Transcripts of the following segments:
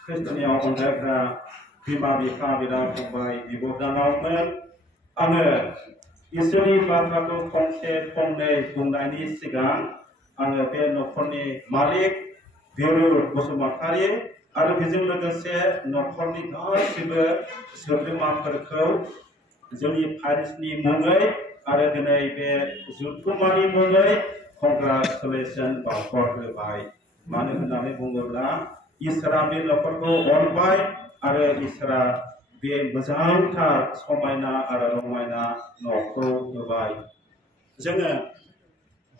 Kristeniaw ondagra bima bifa bida fungbai bibodanawmon आङो इसोरनि बाथ्राखौ फंसे फंनै बुंनायनि सिगां आङो बे नखरनि मालिक बिरु बसुमतारी आरो बेजों लोगोसे नखरनि गासिबो सोद्रोमाफोरखौ जोंनि पारिसनि मुङै आरो दिनै बे जुथुमानि मुङै कंग्राचुलेसन बावहरबाय मानो होननानै बुङोब्ला इसोरा बे नखरखौ अनबाय आरो इसोरा बे मोजांथार समायना आरो रमायना न'खौ होबाय जोङो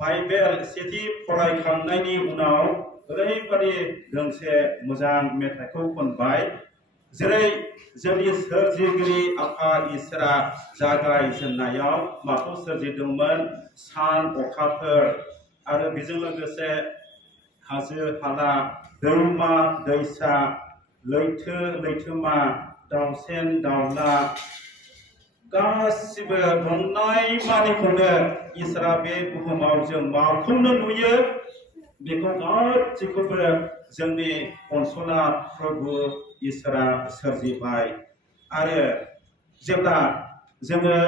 बाइबेल सेथि फरायखांनायनि उनाव ओरैबादि दोंसे मोजां मेथाइखौ खनबाय जेरै जोंनि सोरजिगिरि आफा इसोरा जागायजेननायाव माखौ सोरजिदोंमोन सान अखाफोर आरो बेजों लोगोसे हाजो हाला दैमा दैसा लैथो लैथोमा दाउसेन दाउला गासिबो दंनाय मानिखौनो इसोरा बे बुहुमाव जों माखौनो नुयो बेखौ गासिखौबो जोंनि अनसुला प्रभु इसोरा सोरजिबाय आरो जेब्ला जोङो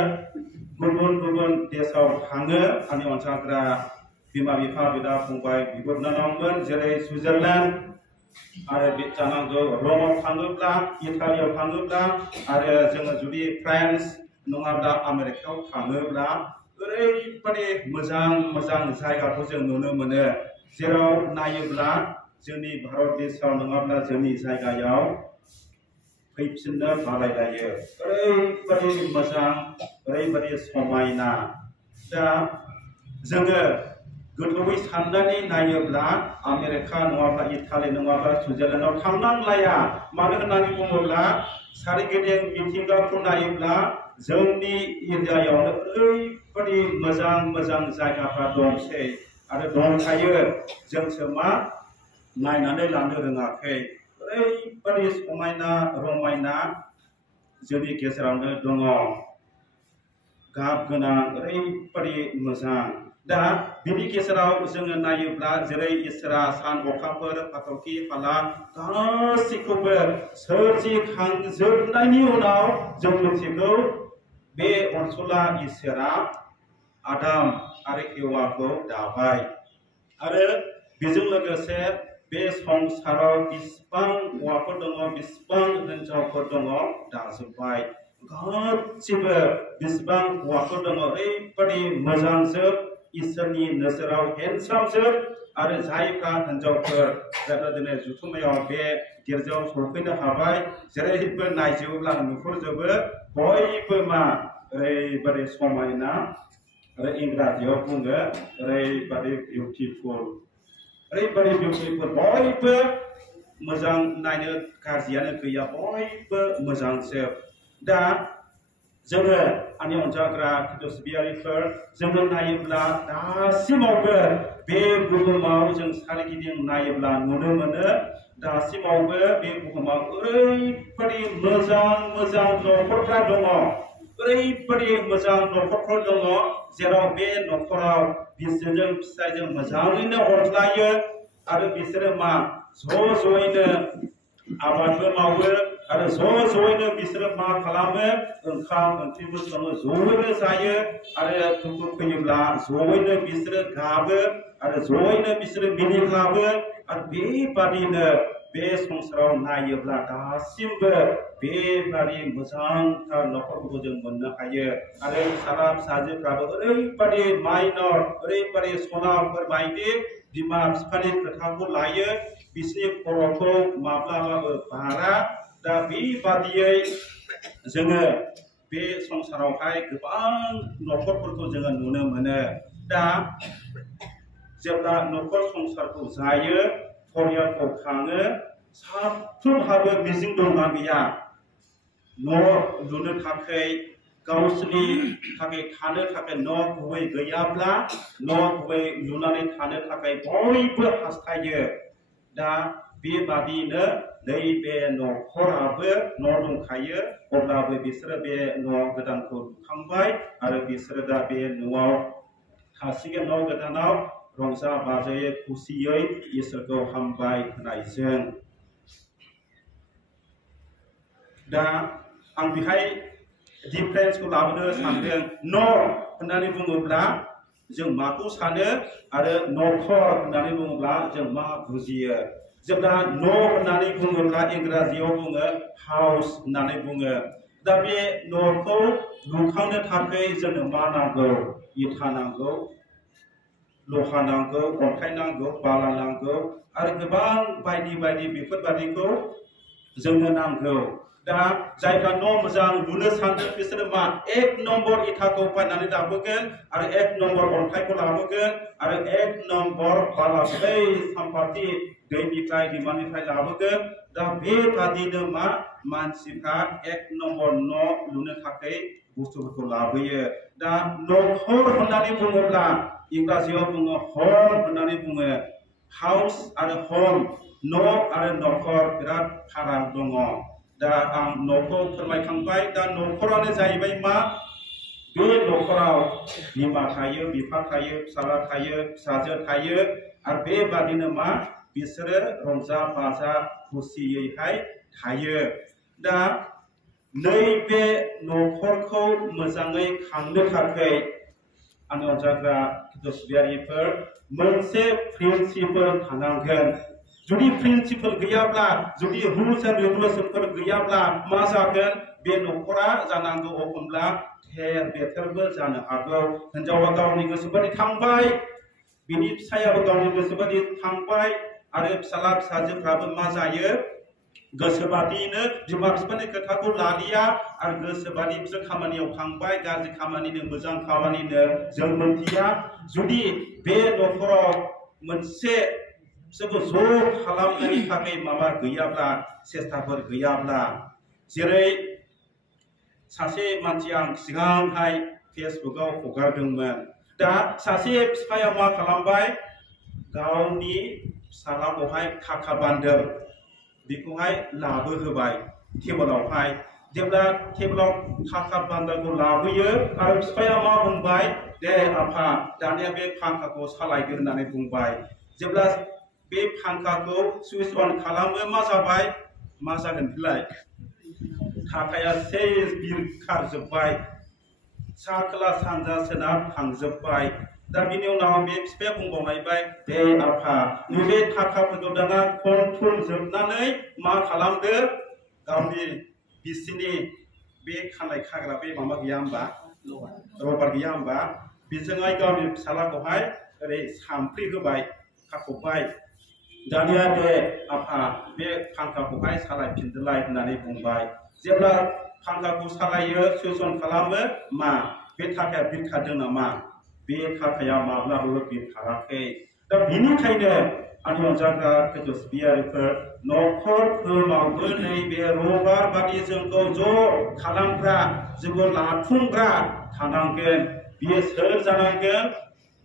गुबुन गुबुन देशाव थाङो आंनि अनसायग्रा बिमा बिफा बिदा फंबाय बिब' बिनानावमोन जेरै सुइजारलेण्ड आरो जानांगौ रमाव थाङोब्ला इटालियाव थाङोब्ला आरो जोङो जुदि फ्रान्स नङाब्ला आमेरिकायाव थाङोब्ला ओरैबादि मोजां मोजां जायगाखौ जों नुनो मोनो जेराव नायोब्ला जोंनि भारत देशआव नङाब्ला जोंनि जायगायाव फैफिननो बालायलायो ओरैबादि मोजां ओरैबादि समायना दा जोङो गोथौयै साननानै नायोब्ला आमेरिका नङाब्ला इटालि नङाब्ला सुइजारलेण्डआव थांनांलाया मानो होननानै बुङोब्ला सारिगिदिं मिथिंगाखौ नायोब्ला जोंनि एरियायावनो ओरैबादि मोजां मोजां जायगाफ्रा दंसै आरो दंखायो जोंसो मा नायनानै लानो रोङाखै ओरैबादि समायना रमायना जोंनि गेजेरावनो दङ गाब गोनां ओरैबादि मोजां दा बिनि गेजेराव जोङो नायोब्ला जेरै इसोरा सान अखाफोर हाथरखि हाला गासैखौबो सोरजिखांजोबनायनि उनाव जों मिथिगौ बे अनसुला इसोरा आदाम आरो हेवाखौ दाबाय आरो बेजों लोगोसे बे संसाराव बेसेबां हौवाफोर दङ बेसेबां हिन्जावफोर दङ दाजोब्बाय गासिबो बेसेबां हौवाफोर दङ ओरैबादि मोजांजोब इसोरनि नोजोराव हेन्डसामजोब आरो जायफ्रा हिन्जावफोर जायफ्रा दिनै जुथुमायाव बे गिर्जायाव सफैनो हाबाय जेरैबो नायजोबोब्ला नुहुरजोबो बयबो मा ओरैबादि समायना आरो इंराजियाव बुङो ओरैबादि बिउटिफुल ओरैबादि बिउटिफुल बयबो मोजां नायनो गाज्रियानो गैया बयबो मोजांजोब दा जोङो आंनि अनजाग्रा सिबियारिफोर जोङो नायोब्ला दासिमावबो बे बुहुमाव जों सारिगिदिं नायोब्ला नुनो मोनो दासिमावबो बे बुहुमाव ओरैबादि मोजां मोजां नखरफ्रा दङ ओरैबादि मोजां नखरफोर दङ जेराव बे नखराव बिसोरजों फिसायजों मोजाङैनो अनज्लायो आरो बिसोरो मा ज' ज'यैनो आबादबो मावो आरो ज' ज'यैनो बिसोरो मा खालामो ओंखाम ओंख्रिबो सङो ज'यैनो जायो आरो दुखु फैयोब्ला ज'यैनो बिसोरो गाबो आरो ज'यैनो बिसोरो मिनिग्लाबो आरो बेबादिनो बे संसाराव नायोब्ला दासिमबो बेबादि मोजांथार नखरफोरखौ जों मोननो हायो आरो फिसाला फिसाजोफ्राबो ओरैबादि माइनर ओरैबादि सनाफोर बायदि बिमा बिफानि खोथाखौ लायो बिसोरनि खर'खौ माब्लाबाबो बारा दा बेबादियै जोङो बे संसारावहाय गोबां नखरफोरखौ जोङो नुनो मोनो दा जेब्ला नखर संसारखौ जायो फरियालखौ खाङो साफ्रोमहाबो मिजिं दंना गैया न' लुनो थाखाय गावसोरनि थाखाय थानो थाखाय न' गुबै गैयाब्ला न' गुबै लुनानै थानो थाखाय बयबो हास्थायो दा बेबादिनो नैबे नखराबो न' दंखायो अब्लाबो बिसोरो बे न' गोदानखौ लुखांबाय आरो बिसोरो दा बे न'आव थासिगोन न' गोदानाव रंजा बाजायै खुसियै इसोरखौ हामबाय होनायजों दा आं बेहाय डिफारेन्सखौ लाबोनो सानदों न' होननानै बुङोब्ला जों माखौ सानो आरो न'खर होननानै बुङोब्ला जों मा बुजियो जेब्ला न' होननानै बुङोब्ला इंराजियाव बुङो हाउस होननानै बुङो दा बे न'खौ लुखांनो थाखाय जोंनो मा नांगौ इथा नांगौ लहा नांगौ अन्थाइ नांगौ बाला नांगौ आरो गोबां बायदि बायदि बेफोरबादिखौ जोंनो नांगौ दा जायफ्रा न' मोजां लुनो सानदों बिसोरो मा 1 नम्बर इथाखौ बायनानै लाबोगोन आरो 1 नम्बर अन्थाइखौ लाबोगोन आरो 1 नम्बर बालाखौ बै सामफाथि दैनिफ्राय दैमानिफ्राय लाबोगोन दा बेबादिनो मा मानसिफ्रा 1 नम्बर न' लुनो थाखाय बुस्थुफोरखौ लाबोयो दा न'खर होननानै बुङोब्ला इंराजियाव बुङो हम होननानै बुङो हाउस आरो हम न' आरो न'खर बिराद फाराग दङ दा आं न'खौ फोरमायखांबाय दा न'खरानो जाहैबाय मा बे न'खराव बिमा थायो बिफा थायो फिसाला थायो फिसाजो थायो आरो बेबादिनो मा बिसोरो रंजा बाजा खुसियैहाय थायो दा नैबे न'खरखौ मोजाङै खांनो थाखाय आंनि अनजाग्रा सिबियारिफोर मोनसे प्रिन्सिपल थानांगोन जुदि प्रिन्सिपल गैयाब्ला जुदि रुल्स एन्ड रेगुलेशनफोर गैयाब्ला मा जागोन बे न'खरा जानांगौ एखनब्ला थेर बेथेरबो जानो हागौ हिनजावा गावनि गोसोबादि थांबाय बिनि फिसायाबो गावनि गोसोबादि थांबाय आरो फिसाला फिसाजोफ्राबो मा जायो गोसोबादिनो बिमा बिफानि खोथाखौ लालिया आरो गोसोबादि बिसोर खामानियाव थांबाय गाज्रि खामानिनो मोजां खामानिनो जों मोनथिया जुदि बे न'खराव मोनसे बिसोरखौ ज' खालामनायनि थाखाय माबा गैयाब्ला सेस्ताफोर गैयाब्ला जेरै सासे मानसिया आं सिगांहाय फेसबुकाव हगारदोंमोन दा सासे बिफाया मा खालामबाय गावनि फिसालाखौहाय थाखा बान्दोर बेखौहाय लाबोहोबाय टेबोलावहाय जेब्ला टेबोलाव थाखा बान्दोरखौ लाबोयो आरो बिफाया मा बुंबाय दे आफा दानिया बे फांखाखौ सालायदो होननानै बुंबाय जेब्ला बे फांखाखौ सुइच अन खालामो मा जाबाय मा जागोन बिलाय थाखाया सेस बिरखारजोब्बाय सा खोला सानजा सोनाब थांजोब्बाय दा बिनि उनाव बे बिफाया बुंबावलायबाय दे आफा नैबे थाखाफोरखौ दाना कन्ट्रल जोबनानै मा खालामदो गावनि बिसिनि बे खानाय खाग्रा बे माबा गैया होमबा रबार गैया होमबा बेजोंहाय गावनि फिसालाखौहाय ओरै सामफ्रि होबाय खाखबबाय दानिया दे आफा बे फांखाखौहाय सालायफिनदोलाय होननानै बुंबाय जेब्ला फांखाखौ सालायो सुइच अन खालामो मा बे थाखाया बिरखारदों नामा बे थाखाया माब्लाबाबो बिरखाराखै दा बेनिखायनो आंनि अनजाग्रा सिबियारिफोर न'खरफोरावबो नैबे रबार बादि जोंखौ ज' खालामग्रा जोंखौ लाथुमग्रा थानांगोन बियो सोर जानांगोन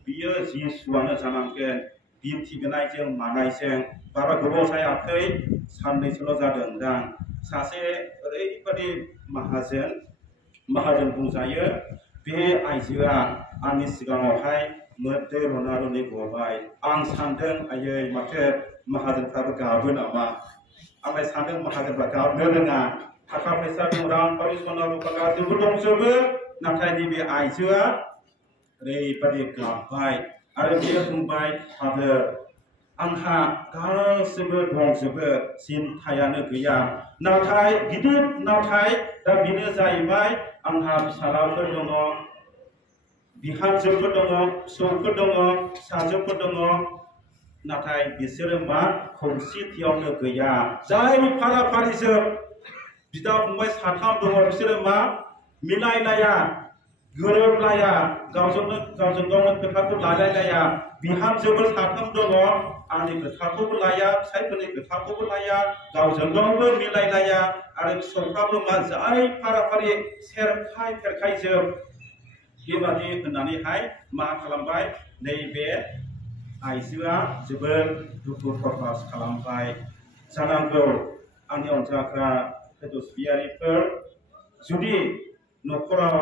बियो जिसुआनो जानांगोन दिन्थिनायजों मानायजों बारा गोबाव जायाखै साननैसोल' जादों दां सासे ओरैबादि माहाजोन बुंजायो बे आइजोआ आंनि सिगाङावहाय मोदै रना रनि गबाय आं सानदों आयै माथो माहाजोनफ्राबो गाबो नामा आंलाय सानदों माहाजोनफ्रा गाबनो रोङा थाखा फैसा दं रांखावरि सना रुपा गासैबो दंजोबो नाथाय नैबे आइजोआ ओरैबादि गाबबाय आरो बियो बुंबाय फादर आंहा गासैबो दंजोबो सिन्थायानो गैया नाथाय गिदिर नाथाय दा बेनो जाहैबाय आंहा फिसालाफोर दङ बिहामजोफोर दङ फिसौफोर दङ फिसाजोफोर दङ नाथाय बिसोरो मा खौसेथियावनो गैया जाय फाराफारिजों बिदा फंबाय साथाम दङ बिसोरो मा मिलायलाया गोरोबलाया गावजों गावनो खोथाखौ लालायलाया बिहामजोफोर साथाम दङ आंनि खोथाखौबो लाया फिसायफोरनि खोथाखौबो लाया गावजों गावबो मिलायलाया आरो फिसौफ्राबो मा जाय फाराफारि सेरखाय फेरखायजों बेबादि होननानैहाय मा खालामबाय नैबे आइजोआ जोबोद दुखु प्रकास खालामबाय जानांगौ आंनि अनजाग्रा सिबियारिफोर जुदि न'खराव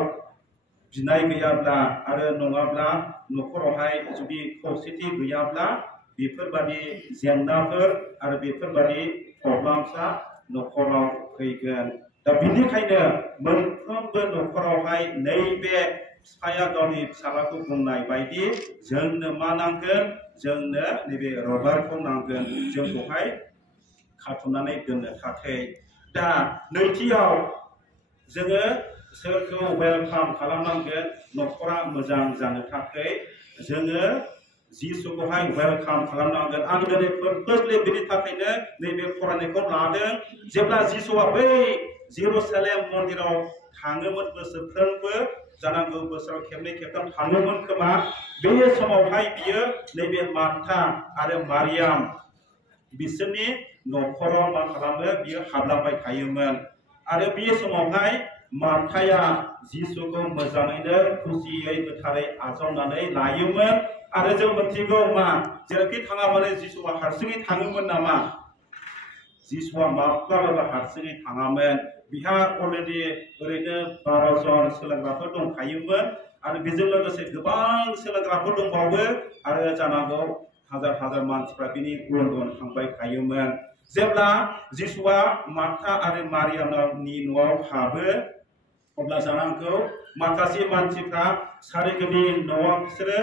बिनाय गैयाब्ला आरो नङाब्ला न'खरावहाय जुदि खौसेथि गैयाब्ला बेफोरबादि जेंनाफोर आरो बेफोरबादि प्रब्लेमसा न'खराव फैगोन दा बिनिखायनो मोनफ्रोमबो न'खरावहाय नैबे बिफाया गावनि फिसालाखौ बुंनाय बायदि जोंनो मा नांगोन जोंनो नैबे रबारखौ नांगोन जोंखौहाय खाथुमनानै दोननो थाखाय दा नैथियाव जोङो सोरखौ वेलकाम खालामनांगोन न'खरा मोजां जानो थाखाय जोङो जिसुखौहाय वेलकाम खालामनांगोन आं दिनै पार्पसलि बेनि थाखायनो नैबे फरायनायखौ लादों जेब्ला जिसुआ बै जेरुसालेम मन्दिराव थाङोमोन बोसोरफ्रोमबो जानांगौ बोसोराव खेबनै खेबथाम थाङोमोन खोमा बे समावहाय बियो नैबे मार्था आरो मारियाम बिसोरनि न'खराव मा खालामो बियो हाबलांबाय थायोमोन आरो बे समावहाय मार्थाया जिसुखौ मोजाङैनो खुसियै गोथारै आजावनानै लायोमोन आरो जों मिथिगौ मा जेरावखि थाङा माने जिसुआ हारसिङै थाङोमोन नामा जिसुआ माब्लाबाबो हारसिङै थाङामोन बिहा अलरेडि ओरैनो 12 जन सोलोंग्राफोर दंखायोमोन आरो बेजों लोगोसे गोबां सोलोंग्राफोर दंबावो आरो जानांगौ हाजार हाजार मानसिफ्रा बिनि उन उन थांबाय थायोमोन जेब्ला जिसुआ मार्था आरो मारियामनि न'आव हाबो अब्ला जानांगौ माखासे मानसिफ्रा सारिगिदिं न'आव बिसोरो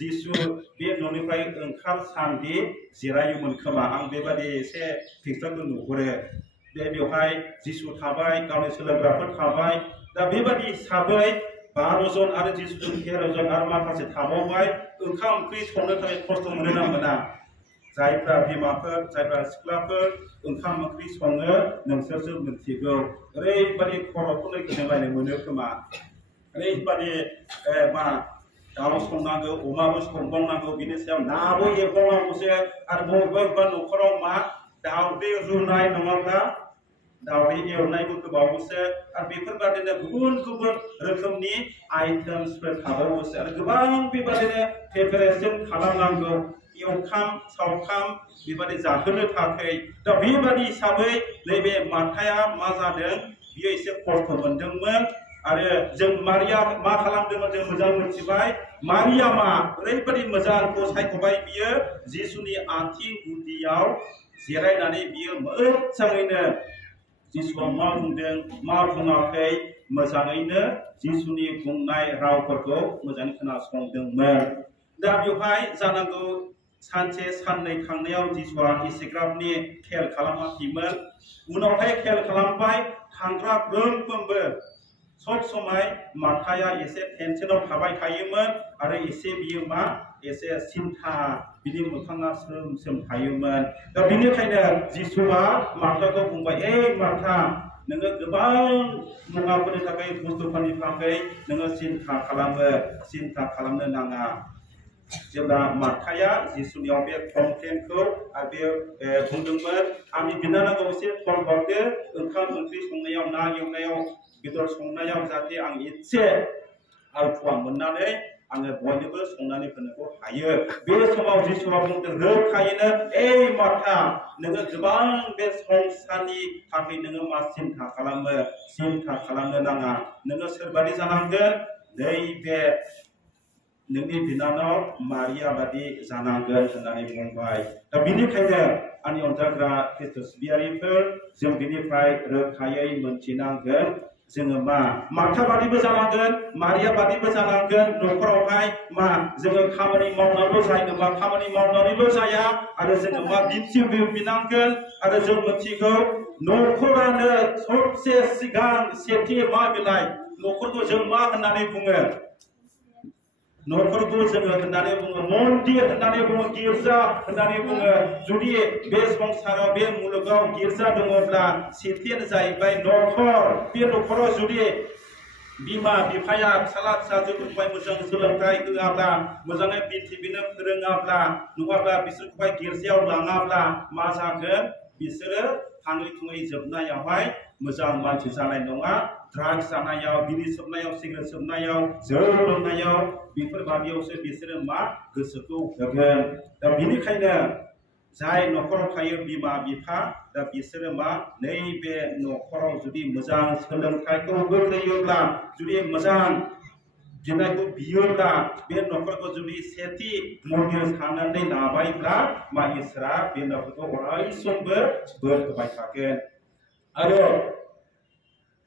जिसु बे न'निफ्राय ओंखारसान्दि जिरायोमोन खोमा आं बेबादि एसे पिक्चारखौ नुहुरो बेवहाय जिसु थाबाय गावनि सोलोंग्राफोर थाबाय दा बेबादि हिसाबै 12 जन आरो जिसु 13 जन आरो माखासे थाबावबाय ओंखाम ओंख्रि संनो थाखाय खस्थ' मोनो ना मोना जायफ्रा बिमाफोर जायफ्रा सिख्लाफोर ओंखाम ओंख्रि सङो नोंसोरसो मिथिगौ ओरैबादि खर'खौनो गिदिंलायनो मोनो खोमा ओरैबादि मा दाउ संनांगौ अमाबो संबावनांगौ बिनि सायाव नाबो एवबावनांगौसो आरो बबेबा न'खराव मा दाउदै रुनाय नङाब्ला दाउदै एवनायबो गोबावसो आरो बेफोरबादिनो गुबुन गुबुन रोखोमनि आइटेम्सफोर थाबावोसो आरो गोबां बेबादिनो प्रिपारेसन खालामनांगौ एवखाम सावखाम बेबादि जाहोनो थाखाय दा बेबादि हिसाबै नैबे मार्थाया मा जादों बियो एसे खस्थ' मोनदोंमोन आरो जों मारिया मा खालामदोंमोन जों मोजां मिथिबाय मारियामा ओरैबादि मोजांखौ सायख'बाय बियो जिसुनि आथिं गुदियाव जिरायनानै बियो मोजाङैनो जिसुआ मा बुंदों मा बुङाखै मोजाङैनो जिसुनि बुंनाय रावफोरखौ मोजाङै खोनासंदोंमोन दा बेवहाय जानांगौ सानसे साननै थांनायाव जिसुआ एसेग्राबनि खेल खालामाखैमोन उनावहाय खेल खालामबाय थांग्रा फ्रोमबो सब समय मार्थाया एसे टेनसनाव थाबाय थायोमोन आरो एसे बियो मा एसे सिन्था बिनि मोखाङा सोम सोम थायोमोन दा बिनिखायनो जिसुआ मार्थाखौ बुंबाय मार्था नोङो गोबां मुवाफोरनि थाखाय बुस्थुफोरनि थाखाय नोङो सिन्था खालामनो नाङा जेब्ला मार्थाया जिसुनियाव बे कमप्लेनखौ आरो बे बुंदोंमोन आंनि बिनानावखौ एसे फन हरदो ओंखाम ओंख्रि संनायाव ना एवनायाव बेदर संनायाव जाहाथे आं एसे आलथुवा मोननानै आङो बयनोबो संनानै होनोखौ हायो बे समाव जिसुआ बुंदों रोखायैनो मार्था नोङो गोबां बे संसारनि थाखाय नोङो मा सिन्था खालामनो नाङा नोङो सोरबादि जानांगोन नैबे नोंनि बिनानाव मारिया बादि जानांगोन होननानै बुंबाय दा बिनिखायनो आंनि अनजाग्रा खृष्ट सिबियारिफोर जों बिनिफ्राय रोखायै मोनथिनांगोन जोङो मा मार्था बादिबो जानांगोन मारिया बादिबो जानांगोन न'खरावहाय मा जोङो खामानि मावनानैल' जायो मा खामानि मावनानैल' जाया आरो जोङो मा बिनांगोन आरो जों मिथिगौ न'खरानो सबसे सिगां सेथि मा बिलाइ न'खरखौ जों मा होननानै बुङो न'खरखौ जोङो होननानै बुङो मन्दिर होननानै बुङो गिर्जा होननानै बुङो जुदि बे संसाराव बे मुलुगाव गिर्जा दङब्ला सेथियानो जाहैबाय न'खर बे न'खराव जुदि बिमा बिफाया फिसाला फिसाजोफोरखौहाय मोजां सोलोंथाइ होआब्ला मोजाङै बिनो फोरोङाब्ला नङाब्ला बिसोरखौहाय गिर्जायाव लाङाब्ला मा जागोन बिसोरो थाङै थुङै जोबनायावहाय मोजां मानसि जानाय नङा ड्राग्स जानायाव बिरि सोबनायाव सिगारेट सोबनायाव जौ लोंनायाव बेफोरबादियावसो बिसोरो मा गोसोखौ होगोन दा बिनिखायनो जाय न'खराव थायो बिमा बिफा दा बिसोरो मा नैबे न'खराव जुदि मोजां सोलोंथाइखौ होग्रोयोब्ला जुदि मोजां बिनायखौ बियोब्ला बे न'खरखौ जुदि सेथि मन्दिर साननानै लाबायब्ला मा इसोरा बे न'खरखौ अराय समबो बोर होबाय थागोन। आरो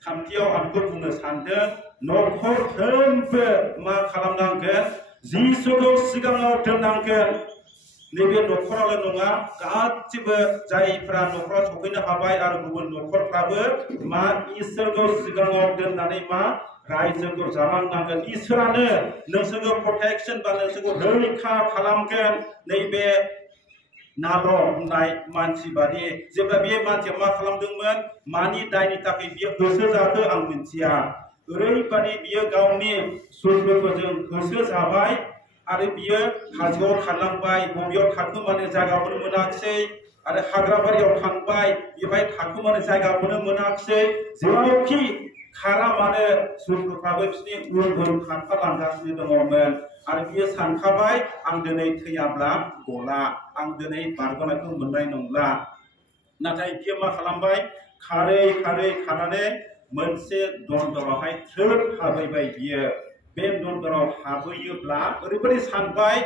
थामथियाव आंखौ बुंनो सानदों न'खरफ्रोमबो मा खालामनांगोन जिसुखौ सिगाङाव दोननांगोन। नैबे न'खरावल' नङा गासिबो जायफ्रा न'खराव सफैनो हाबाय आरो गुबुन न'खरफ्राबो मा इसोरखौ सिगाङाव दोननानै मा रायजोखौ जालांनांगोन। इसोरानो नोंसोरखौ प्रटेक्शन बा नोंसोरखौ रैखा खालामगोन। नैबे नाल' होननाय मानसि बादि जेब्ला बे मानसिया मा खालामदोंमोन मानि दायनि थाखाय बियो होसो जाखो आं मिथिया। ओरैबादि बियो गावनि सुथुरफोरजों होसो जाबाय आरो बियो हाजोआव खारलांबाय, बबेयाव थाखोमानो जायगाखौनो मोनाखिसै आरो हाग्राबारियाव थांबाय, बेवहाय थाखोमानो जायगाखौनो मोनाखिसै। जेरावखि खारा मानो सुथुरफ्राबो बिसोरनि उन उन खारफालांगासिनो दङमोन आरो बियो सानखाबाय आं दिनै थैयाब्ला गला, आं दिनै बारग'नायखौ मोननाय नंला। नाथाय बियो मा खालामबाय खारै खारै खारनानै मोनसे दन्दरावहाय थ्रोब हाबहैबाय। बियो बे दन्दराव हाबहैयोब्ला ओरैबायदि सानबाय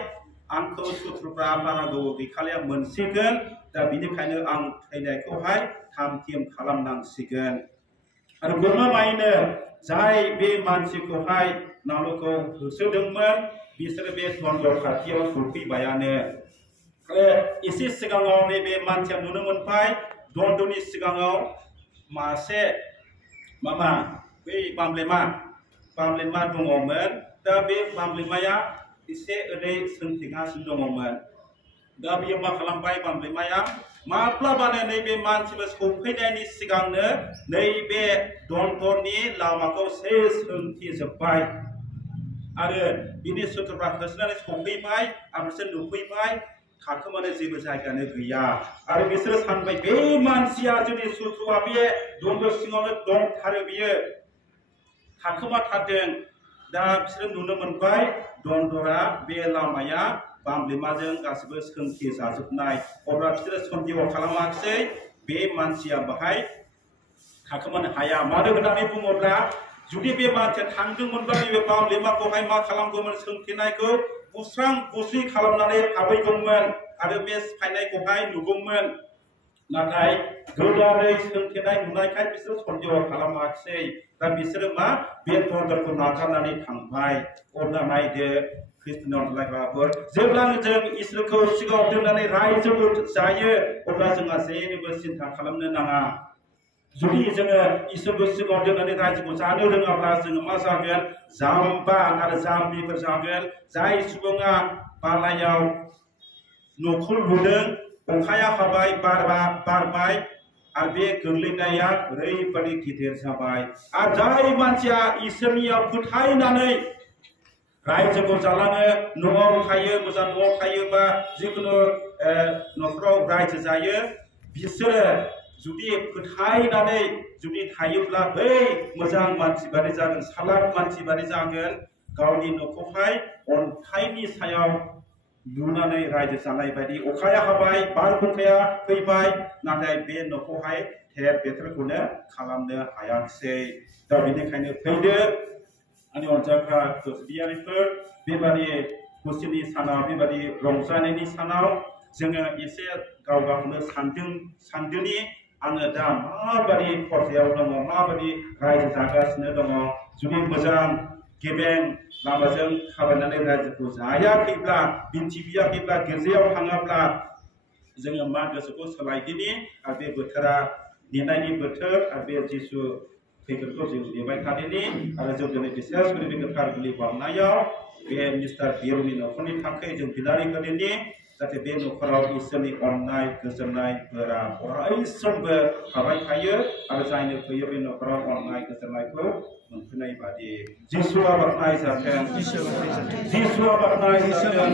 आंखौ सुथुरफ्रा बारा गोबाव गैखालिया मोनसिगोन, दा बिनिखायनो आं थैनायखौहाय थाम थिम खालामनांसिगोन। आरो गमामायैनो जाय बे मानसिखौहाय नाल'खौ होसोदोंमोन बिसोरो बे दन्दर खाथियाव सफैबायानो। एसे सिगाङाव नैबे मानसिया नुनो मोनबाय दन्दरनि सिगाङाव मासे मामा बै बामलेमा दङमोन। दा बे बामलेमाया एसे ओरै सोंथिगासिनो दङमोन। दा बियो मा खालामबाय बामलेमाया माब्लाबानो नैबे मानसिफोर सफैनायनि सिगांनो नैबे दन्दरनि लामाखौ सेस सोंथेजोब्बाय आरो बिनि सुथुरफ्रा होसोनानै सफैबाय आरो बिसोर नुफैबाय थाखोमानो जेबो जायगायानो गैया। आरो बिसोरो सानबाय बे मानसिया जुदि सुथुरआ बे दन्दर सिङावनो दंथारो, बियो थाखोमाथारदों। दा बिसोरो नुनो मोनबाय दन्दरा बे लामाया बामलेमाजों गासिबो सोंथे जाजोबनाय। अब्ला बिसोरो सन्देह खालामाखिसै बे मानसिया बाहाय थाखोमानो हाया। मानो होननानै बुङोब्ला जुदि बे मानसिया थांदोंमोनब्ला नैबे बामलेमाखौहाय मा खालामगौमोन सोंथेनायखौ बुस्रां बुस्रि खालामनानै हाबैगौमोन आरो बे सिफायनायखौहाय नुगौमोन। नाथाय गोदानै सोंथेनाय नुनायखाय बिसोर सन्देह खालामाखिसै। दा बिसोरो मा बे दन्दरखौ नागारनानै थांबाय। अब्ला नायदो ख्रिस्टियान रायजोफोर, जेब्ला जों इसोरखौ सिगाङाव दोननानै रायजो जायो अब्ला जोंहा जेबो सिन्था खालामनो नाङा। जुदि जोङो इसोरखौ सिगाङाव दोननानै रायजोखौ जानो रोङाब्ला जोङो मा जागोन जाम्बा आरो जाम्बिफोर जागोन। जाय सुबुङा बालायाव न'खौ लुदों, अखाया हाबाय बारबाय आरो बे गोग्लैनाया ओरैबादि गिदिर जाबाय। आरो जाय मानसिया इसोरनियाव फोथायनानै रायजोखौ जालाङो, न'आव थायो, मोजां न'आव थायो बा जिखुनु न'खराव रायजो जायो, बिसोरो जुदि फोथायनानै जुदि थायोब्ला बै मोजां मानसि बादि जागोन, सालाक मानसि बादि जागोन। गावनि न'खौहाय अन्थाइनि सायाव लुनानै रायजो जानाय बायदि अखाया हाबाय, बारहुंखाया फैबाय, नाथाय बे न'खौहाय थेर बेथेरखौनो खालामनो हायाखिसै। दा बेनिखायनो फैदो आंनि अनजाग्रा खृष्टियानफोर, बेबादि खुसिनि सानाव, बेबादि रंजानायनि सानाव जोङो एसे गाव गावखौनो सानदोनि आङो दा माबादि फरजायाव दङ, माबादि रायजो जागासिनो दङ। जुदि मोजां गेबें लामाजों थाबायनानै रायजोखौ जायाखैब्ला, दिन्थिबियाखैब्ला, गिर्जायाव थाङाब्ला जोङो मा गोसोखौ सोलायदिनि आरो बे बोथोरा नेनायनि बोथोर आरो बे जिसु फैगोनखौ जों नेबाय थादिनि। आरो जों दिनै बिसेस बे गोथार गुलि बावनायाव बे मिस्टार बिरनि न'खरनि थाखाय जों बिनानै होदिनि जाहाथे बे न'खराव इसोरनि अननाय गोजोननाय बोरा अराय समबो थाबाय थायो आरो जायनो फैयो बे न'खराव अननाय गोजोननायखौ मोनफैनाय बादि। जिसुआ बाख्नाय जाथों, जिसुआ बाख्नाय जाथों।